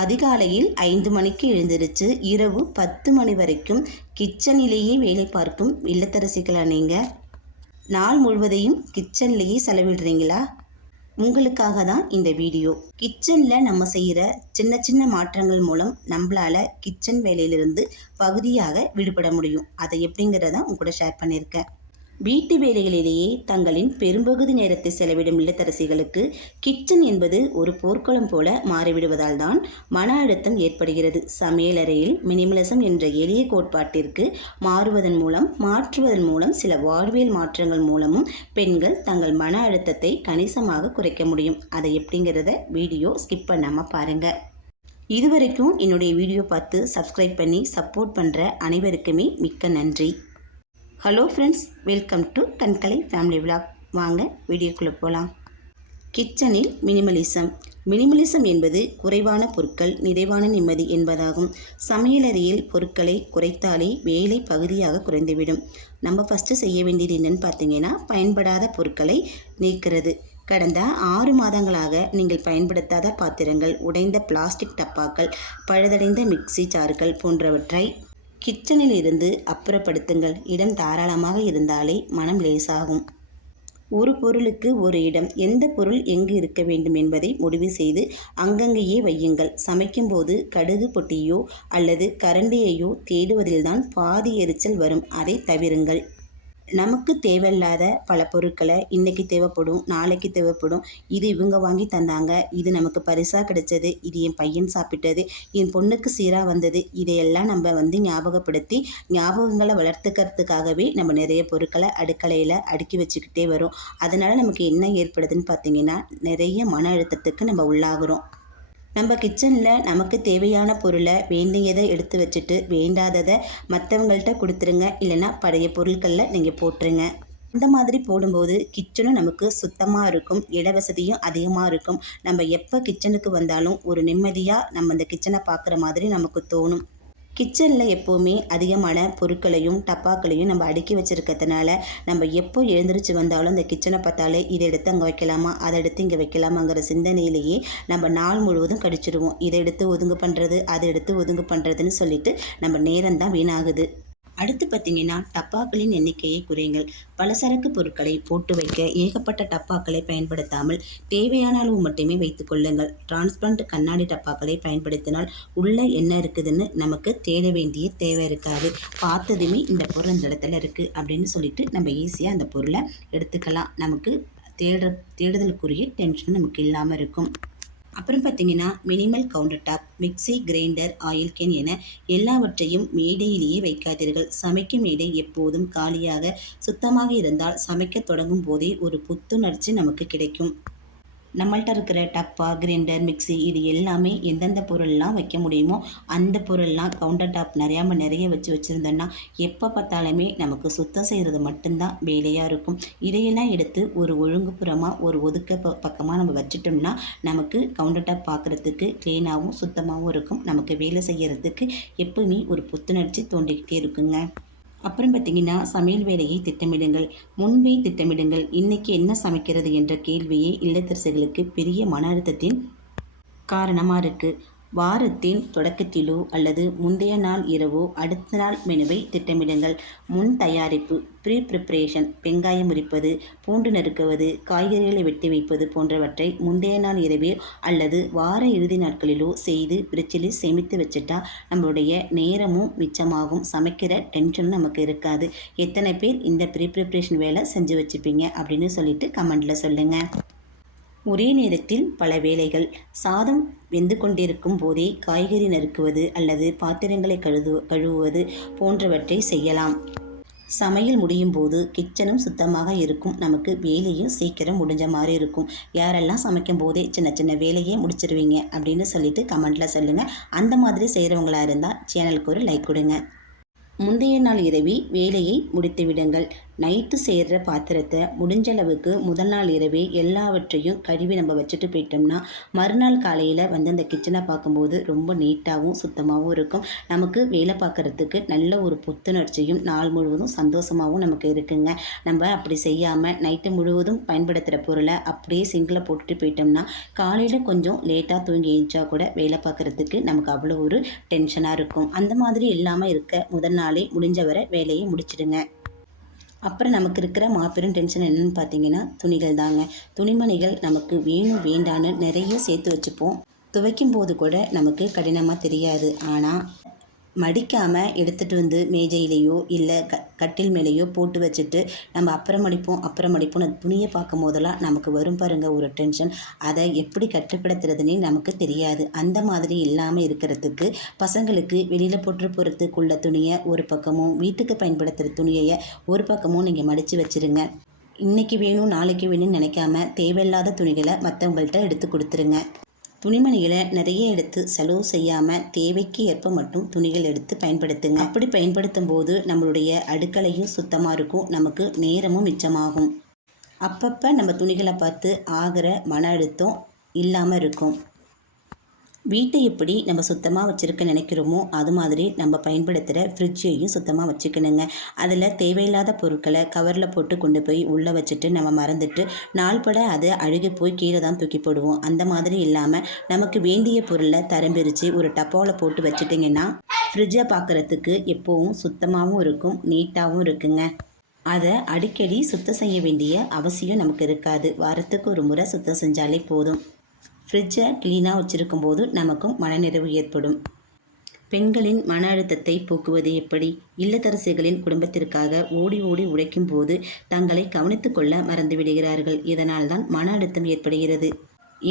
அதிகாலையில் 5 மணிக்கு எழுந்திருச்சு இரவு 10 மணி வரைக்கும் கிச்சனிலேயே வேலை பார்க்கும் இல்லத்தரசிகளா நீங்கள்? நாள் முழுவதையும் கிச்சன்லேயே செலவிடுறீங்களா? உங்களுக்காக தான் இந்த வீடியோ. கிச்சனில் நம்ம செய்கிற சின்ன சின்ன மாற்றங்கள் மூலம் நம்மளால் கிச்சன் வேலையிலிருந்து பகுதியாக விடுபட முடியும். அதை எப்படிங்கிறத உங்க கூட ஷேர் பண்ணியிருக்கேன். வீட்டு வேலைகளிலேயே தங்களின் பெரும்பகுதி நேரத்தை செலவிடும் இல்லத்தரசிகளுக்கு கிச்சன் என்பது ஒரு போர்க்களம் போல மாறிவிடுவதால் தான் மன அழுத்தம் ஏற்படுகிறது. சமையலறையில் மினிமலிசம் என்ற எளிய கோட்பாட்டிற்கு மாற்றுவதன் மூலம் சில வாழ்வியல் மாற்றங்கள் மூலமும் பெண்கள் தங்கள் மன அழுத்தத்தை கணிசமாக குறைக்க முடியும். அதை எப்படிங்கிறத வீடியோ ஸ்கிப் பண்ணாமல் பாருங்கள். இதுவரைக்கும் என்னுடைய வீடியோ பார்த்து சப்ஸ்கிரைப் பண்ணி சப்போர்ட் பண்ணுற அனைவருக்குமே மிக்க நன்றி. ஹலோ ஃப்ரெண்ட்ஸ், வெல்கம் டு கண்கலை ஃபேமிலி விலாக். வாங்க வீடியோக்குள்ளே போகலாம். கிச்சனில் மினிமலிசம் என்பது குறைவான பொருட்கள் நிறைவான நிம்மதி என்பதாகும். சமையலறையில் பொருட்களை குறைத்தாலே வேலை பகுதியாக குறைந்துவிடும். நம்ம ஃபஸ்ட்டு செய்ய வேண்டியது என்னென்னு பார்த்தீங்கன்னா, பயன்படாத பொருட்களை நீக்கிறது. கடந்த 6 மாதங்களாக நீங்கள் பயன்படுத்தாத பாத்திரங்கள், உடைந்த பிளாஸ்டிக் டப்பாக்கள், பழுதடைந்த மிக்சி ஜார்கள் போன்றவற்றை கிச்சனில் இருந்து அப்புறப்படுத்துங்கள். இடம் தாராளமாக இருந்தாலே மனம் லேசாகும். ஒரு பொருளுக்கு ஒரு இடம். எந்த பொருள் எங்கு இருக்க வேண்டும் என்பதை முடிவு செய்து அங்கங்கேயே வையுங்கள். சமைக்கும்போது கடுகு பொட்டியோ அல்லது கரண்டியையோ தேடுவதில்தான் பாதி எரிச்சல் வரும். அதை தவிருங்கள். நமக்கு தேவையில்லாத பல பொருட்களை இன்றைக்கி தேவைப்படும், நாளைக்கு தேவைப்படும். இது இவங்க வாங்கி தந்தாங்க, இது நமக்கு பரிசாக கிடைச்சது, இது என் பையன் சாப்பிட்டது, என் பொண்ணுக்கு சீராக வந்தது. இதையெல்லாம் நம்ம ஞாபகப்படுத்தி ஞாபகங்களை வளர்த்துக்கிறதுக்காகவே நம்ம நிறைய பொருட்களை அடுக்கலையில் அடுக்கி வச்சுக்கிட்டே வரோம். அதனால் நமக்கு என்ன ஏற்படுதுன்னு பார்த்திங்கன்னா, நிறைய மன அழுத்தத்துக்கு நம்ம உள்ளாகிறோம். நம்ம கிச்சனில் நமக்கு தேவையான பொருளை வேண்டியதை எடுத்து வச்சுட்டு வேண்டாததை மற்றவங்கள்ட்ட கொடுத்துருங்க. இல்லைன்னா பழைய பொருட்களில் நீங்கள் போட்டுருங்க. இந்த மாதிரி போடும்போது கிச்சனும் நமக்கு சுத்தமாக இருக்கும், இட வசதியும் அதிகமாக இருக்கும். நம்ம எப்போ கிச்சனுக்கு வந்தாலும் ஒரு நிம்மதியாக நம்ம அந்த கிச்சனை பார்க்குற மாதிரி நமக்கு தோணும். கிச்சனில் எப்போவுமே அதிகமான பொருட்களையும் டப்பாக்களையும் நம்ம அடுக்கி வச்சுருக்கிறதுனால நம்ம எப்போ எழுந்திரிச்சு வந்தாலும் இந்த கிச்சனை பார்த்தாலே இதை எடுத்து அங்கே வைக்கலாமா, அதை எடுத்து இங்கே வைக்கலாமாங்கிற சிந்தனையிலேயே நம்ம நாள் முழுவதும் கழிச்சிடுவோம். இதை எடுத்து ஒதுங்கு பண்ணுறது, அதை எடுத்து ஒதுங்கு பண்ணுறதுன்னு சொல்லிட்டு நம்ம நேரம்தான் வீணாகுது. அடுத்து பார்த்திங்கன்னா, டப்பாக்களின் எண்ணிக்கையை குறையுங்கள். பலசரக்கு பொருட்களை போட்டு வைக்க ஏகப்பட்ட டப்பாக்களை பயன்படுத்தாமல் தேவையான அளவு மட்டுமே வைத்து கொள்ளுங்கள். டிரான்ஸ்பரண்ட் கண்ணாடி டப்பாக்களை பயன்படுத்தினால் உள்ள என்ன இருக்குதுன்னு நமக்கு தேட வேண்டிய தேவை இருக்காது. பார்த்ததுமே இந்த பொருள் இந்த இடத்துல இருக்குது அப்படின்னு சொல்லிட்டு நம்ம ஈஸியாக அந்த பொருளை எடுத்துக்கலாம். நமக்கு தேடுதலுக்குரிய டென்ஷன் நமக்கு இல்லாமல் இருக்கும். அப்புறம் பார்த்திங்கன்னா, minimal counter top, mixie, grinder, oil can என எல்லாவற்றையும் மேடையிலேயே வைக்காதீர்கள். சமைக்கும் மேடை எப்போதும் காலியாக சுத்தமாக இருந்தால் சமைக்க தொடங்கும் போதே ஒரு புத்துணர்ச்சி நமக்கு கிடைக்கும். நம்மள்ட்ட இருக்கிற டப்பா, கிரைண்டர், மிக்சி இது எல்லாமே எந்தெந்த பொருள்லாம் வைக்க முடியுமோ அந்த பொருள்லாம் கவுண்டர் டாப் நிறைய வச்சுருந்தோன்னா எப்போ பார்த்தாலுமே நமக்கு சுத்தம் செய்கிறது மட்டும்தான் வேலையாக இருக்கும். இதையெல்லாம் எடுத்து ஒரு ஒழுங்குப்புறமாக ஒரு பக்கமாக நம்ம வச்சுட்டோம்னா நமக்கு கவுண்டர் டாப் பார்க்குறதுக்கு க்ளீனாகவும் சுத்தமாகவும் இருக்கும். நமக்கு வேலை செய்கிறதுக்கு எப்பவுமே ஒரு புத்துணர்ச்சி தோண்டிக்கிட்டே இருக்குங்க. அப்புறம் பார்த்திங்கன்னா, சமையல் வேலையை திட்டமிடுங்கள். முன்பே திட்டமிடுங்கள். இன்றைக்கி என்ன சமைக்கிறது என்ற கேள்வியே இல்லத்தரசிகளுக்கு பெரிய மன அழுத்தத்தின் காரணமாக இருக்குது. வாரத்தின் தொடக்கத்திலோ அல்லது முந்தைய நாள் இரவோ அடுத்த நாள் மெனுவை திட்டமிடுங்கள். முன் தயாரிப்பு ப்ரிப்ரேஷன், வெங்காயம் உரிப்பது, பூண்டு நறுக்குவது, காய்கறிகளை வெட்டி வைப்பது போன்றவற்றை முந்தைய நாள் இரவே அல்லது வார இறுதி நாட்களிலோ செய்து ஃப்ரிட்ஜில் சேமித்து வச்சுட்டா நம்மளுடைய நேரமும் மிச்சமாகும். சமைக்கிற டென்ஷனும் நமக்கு இருக்காது. எத்தனை பேர் இந்த ப்ரிப்ரேஷன் வேலை செஞ்சு வச்சுப்பீங்க அப்படின்னு சொல்லிட்டு கமெண்டில் சொல்லுங்கள். ஒரே நேரத்தில் பல வேலைகள். சாதம் வெந்து கொண்டிருக்கும் போதே காய்கறி நறுக்குவது அல்லது பாத்திரங்களை கழுவுவது போன்றவற்றை செய்யலாம். சமையல் முடியும் போது கிச்சனும் சுத்தமாக இருக்கும். நமக்கு வேலையும் சீக்கிரம் முடிஞ்ச மாதிரி இருக்கும். யாரெல்லாம் சமைக்கும் போதே சின்ன வேலையே முடிச்சிருவீங்க அப்படின்னு சொல்லிட்டு கமெண்டில் சொல்லுங்கள். அந்த மாதிரி செய்கிறவங்களாக இருந்தால் சேனலுக்கு ஒரு லைக் கொடுங்க. முந்தைய நாள் இரவி வேலையை முடித்து விடுங்கள். நைட்டு செய்கிற பாத்திரத்தை முடிஞ்ச அளவுக்கு முதல் நாள் இரவே எல்லாவற்றையும் கழுவி நம்ம வச்சுட்டு போயிட்டோம்னா மறுநாள் காலையில் வந்து அந்த கிச்சனை பார்க்கும்போது ரொம்ப நீட்டாகவும் சுத்தமாகவும் இருக்கும். நமக்கு வேலை பார்க்குறதுக்கு நல்ல ஒரு புத்துணர்ச்சியும் நாள் முழுவதும் சந்தோஷமாகவும் நமக்கு இருக்குங்க. நம்ம அப்படி செய்யாமல் நைட்டு முழுவதும் பயன்படுத்துகிற பொருளை அப்படியே சிங்கில் போட்டுட்டு போயிட்டோம்னா காலையில் கொஞ்சம் லேட்டாக தூங்கி எழுந்தா கூட வேலை பார்க்குறதுக்கு நமக்கு அவ்வளோ ஒரு டென்ஷனாக இருக்கும். அந்த மாதிரி இல்லாமல் இருக்க முதல் நாளே முடிஞ்ச வரை வேலையை முடிச்சிடுங்க. அப்புறம் நமக்கு இருக்கிற மாபெரும் டென்ஷன் என்னென்னு பார்த்தீங்கன்னா துணிகள் தாங்க. துணிமணிகள் நமக்கு வேணும் வேண்டான்னு நிறைய சேர்த்து வச்சுப்போம். துவைக்கும் போது கூட நமக்கு கடினமாக தெரியாது. ஆனால் மடிக்காமல் எடுத்துகிட்டு வந்து மேஜையிலேயோ இல்லை கட்டில் மேலேயோ போட்டு வச்சுட்டு நம்ம அப்புறம் மடிப்போம் துணியை பார்க்கும் போதெல்லாம் நமக்கு வரும் பாருங்க ஒரு டென்ஷன். அதை எப்படி கட்டுப்படுத்துறதுன்னே நமக்கு தெரியாது. அந்த மாதிரி இல்லாமல் இருக்கிறதுக்கு பசங்களுக்கு வெளியில் போட்டு போகிறதுக்குள்ள துணியை ஒரு பக்கமும் வீட்டுக்கு பயன்படுத்துகிற துணியை ஒரு பக்கமும் நீங்கள் மடித்து வச்சுருங்க. இன்றைக்கி வேணும் நாளைக்கு வேணும்னு நினைக்காம தேவையில்லாத துணிகளை மற்றவங்கள்ட்ட எடுத்து கொடுத்துருங்க. துணிமணிகளை நிறைய எடுத்து செலவு செய்யாமல் தேவைக்கு ஏற்ப மட்டும் துணிகள் எடுத்து பயன்படுத்துங்க. அப்படி பயன்படுத்தும் போது நம்மளுடைய அடுக்கலையும் சுத்தமாக இருக்கும், நமக்கு நேரமும் மிச்சமாகும். அப்பப்போ நம்ம துணிகளை பார்த்து ஆகிற மன அழுத்தம் இல்லாமல் இருக்கும். வீட்டை எப்படி நம்ம சுத்தமாக வச்சுருக்க நினைக்கிறோமோ அது மாதிரி நம்ம பயன்படுத்துகிற ஃப்ரிட்ஜையும் சுத்தமாக வச்சுக்கணுங்க. அதில் தேவையில்லாத பொருட்களை கவரில் போட்டு கொண்டு போய் உள்ளே வச்சுட்டு நம்ம மறந்துட்டு நாள்பட அதை அழுகி போய் கீழே தான் தூக்கி போடுவோம். அந்த மாதிரி இல்லாமல் நமக்கு வேண்டிய பொருளை தரம் பிரித்து ஒரு டப்பாவில் போட்டு வச்சுட்டிங்கன்னா ஃப்ரிட்ஜை பார்க்குறதுக்கு எப்போவும் சுத்தமாகவும் இருக்கும், நீட்டாகவும் இருக்குங்க. அதை அடிக்கடி சுத்தம் செய்ய வேண்டிய அவசியம் நமக்கு இருக்காது. வாரத்துக்கு ஒரு முறை சுத்தம் செஞ்சாலே போதும். ஃப்ரிட்ஜை க்ளீனாக வச்சுருக்கும் போது நமக்கும் மனநிறைவு ஏற்படும். பெண்களின் மன அழுத்தத்தை போக்குவது எப்படி? இல்லத்தரசிகளின் குடும்பத்திற்காக ஓடி ஓடி உழைக்கும் போது தங்களை கவனித்து கொள்ள மறந்து விடுகிறார்கள். இதனால் தான் மன அழுத்தம் ஏற்படுகிறது.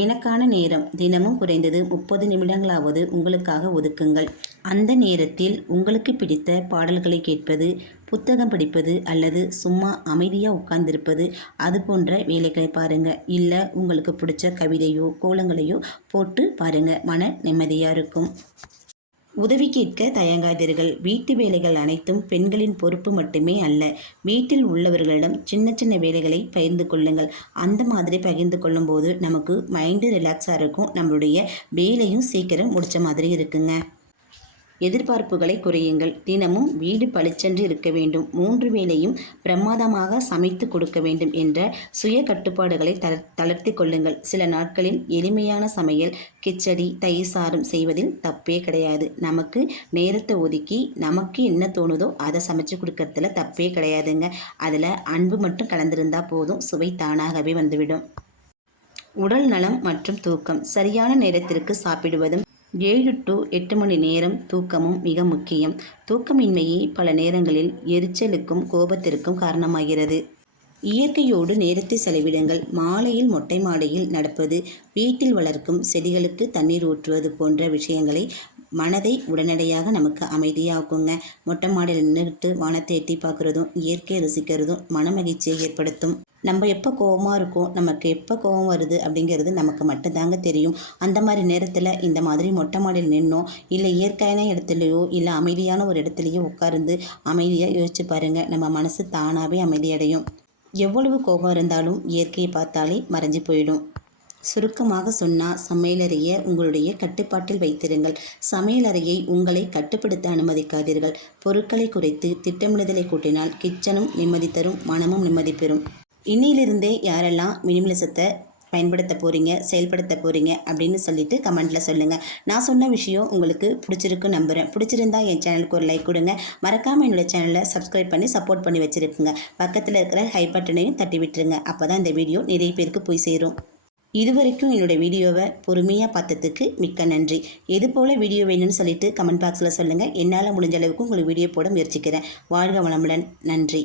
எனக்கான நேரம் தினமும் குறைந்தது 30 நிமிடங்களாவது உங்களுக்காக ஒதுக்குங்கள். அந்த நேரத்தில் உங்களுக்கு பிடித்த பாடல்களை கேட்பது, புத்தகம் படிப்பது அல்லது சும்மா அமைதியாக உட்கார்ந்திருப்பது அது போன்ற வேலைகளை பாருங்கள். இல்லை உங்களுக்கு பிடிச்ச கவிதையோ கோலங்களையோ போட்டு பாருங்கள், மன நிம்மதியாக இருக்கும். உதவி கேட்க தயங்காதீர்கள். வீட்டு வேலைகள் அனைத்தும் பெண்களின் பொறுப்பு மட்டுமே அல்ல. வீட்டில் உள்ளவர்களிடம் சின்ன சின்ன வேலைகளை பகிர்ந்து கொள்ளுங்கள். அந்த மாதிரி பகிர்ந்து கொள்ளும்போது நமக்கு மைண்டு ரிலாக்ஸாக இருக்கும், நம்மளுடைய வேலையும் சீக்கிரம் முடித்த மாதிரி இருக்குங்க. எதிர்பார்ப்புகளை குறையுங்கள். தினமும் வீடு பளிச்சென்று இருக்க வேண்டும், 3 வேளையும் பிரமாதமாக சமைத்து கொடுக்க வேண்டும் என்ற சுய கட்டுப்பாடுகளை தளர்த்தி கொள்ளுங்கள். சில நாட்களில் எளிமையான சமையல், கிச்சடி, தயிர் சாதம் செய்வதில் தப்பே கிடையாது. நமக்கு நேரத்தை ஒதுக்கி நமக்கு என்ன தோணுதோ அதை சமைச்சு கொடுக்கறதுல தப்பே கிடையாதுங்க. அதில் அன்பு மட்டும் கலந்திருந்தால் போதும், சுவை தானாகவே வந்துவிடும். உடல் நலம் மற்றும் தூக்கம். சரியான நேரத்திற்கு சாப்பிடுவதும் 7 to 8 மணி நேரம் தூக்கமும் மிக முக்கியம். தூக்கமின்மையே பல நேரங்களில் எரிச்சலுக்கும் கோபத்திற்கும் காரணமாகிறது. இயற்கையோடு நேரத்தை செலவிடுங்கள். மாலையில் மொட்டை மாடியில் நடப்பது, வீட்டில் வளர்க்கும் செடிகளுக்கு தண்ணீர் ஊற்றுவது போன்ற விஷயங்களை மனதை உடனடியாக நமக்கு அமைதியாக்குங்க. மொட்டை மாடியில் நின்றுட்டு வானத்தை எட்டி பார்க்குறதும் இயற்கையை ரசிக்கிறதும் மன மகிழ்ச்சியை ஏற்படுத்தும். நம்ம எப்போ கோபமாக இருக்கோம், நமக்கு எப்போ கோபம் வருது அப்படிங்கிறது நமக்கு மட்டும்தாங்க தெரியும். அந்த மாதிரி நேரத்தில் இந்த மாதிரி மொட்டை மாடியில் நின்னோ இல்லை இயற்கையான இடத்துலையோ இல்லை அமைதியான ஒரு இடத்துலையோ உட்கார்ந்து அமைதியாக யோசிச்சு பாருங்கள், நம்ம மனசு தானாகவே அமைதியடையும். எவ்வளவு கோபம் இருந்தாலும் இயற்கையை பார்த்தாலே மறைஞ்சு போயிடும். சுருக்கமாக சொன்னால் சமையலறையை உங்களுடைய கட்டுப்பாட்டில் வைத்திருங்கள். சமையலறையை உங்களை கட்டுப்படுத்த அனுமதிக்காதீர்கள். பொருட்களை குறைத்து திட்டமிடுதலை கூட்டினால் கிச்சனும் நிம்மதி தரும், மனமும் நிம்மதி பெறும். இன்னிலிருந்தே யாரெல்லாம் மினிமலிசத்தை பயன்படுத்த போகிறீங்க, செயல்படுத்த போகிறீங்க அப்படின்னு சொல்லிட்டு கமெண்ட்டில் சொல்லுங்கள். நான் சொன்ன விஷயம் உங்களுக்கு பிடிச்சிருக்கு நம்புகிறேன். பிடிச்சிருந்தா என் சேனலுக்கு ஒரு லைக் கொடுங்க. மறக்காமல் என்னோடய சேனலை சப்ஸ்கிரைப் பண்ணி சப்போர்ட் பண்ணி வச்சுருக்குங்க. பக்கத்தில் இருக்கிற ஹை பட்டனையும் தட்டி விட்டுருங்க. அப்போ தான் இந்த வீடியோ நிறைய பேருக்கு போய் சேரும். இதுவரைக்கும் என்னோடய வீடியோவை பொறுமையாக பார்த்ததுக்கு மிக்க நன்றி. எது போல் வீடியோ வேணும்னு சொல்லிட்டு கமெண்ட் பாக்ஸில் சொல்லுங்கள். என்னால் முடிஞ்ச அளவுக்கு உங்களுக்கு வீடியோ போட முயற்சிக்கிறேன். வாழ்க வளமுடன். நன்றி.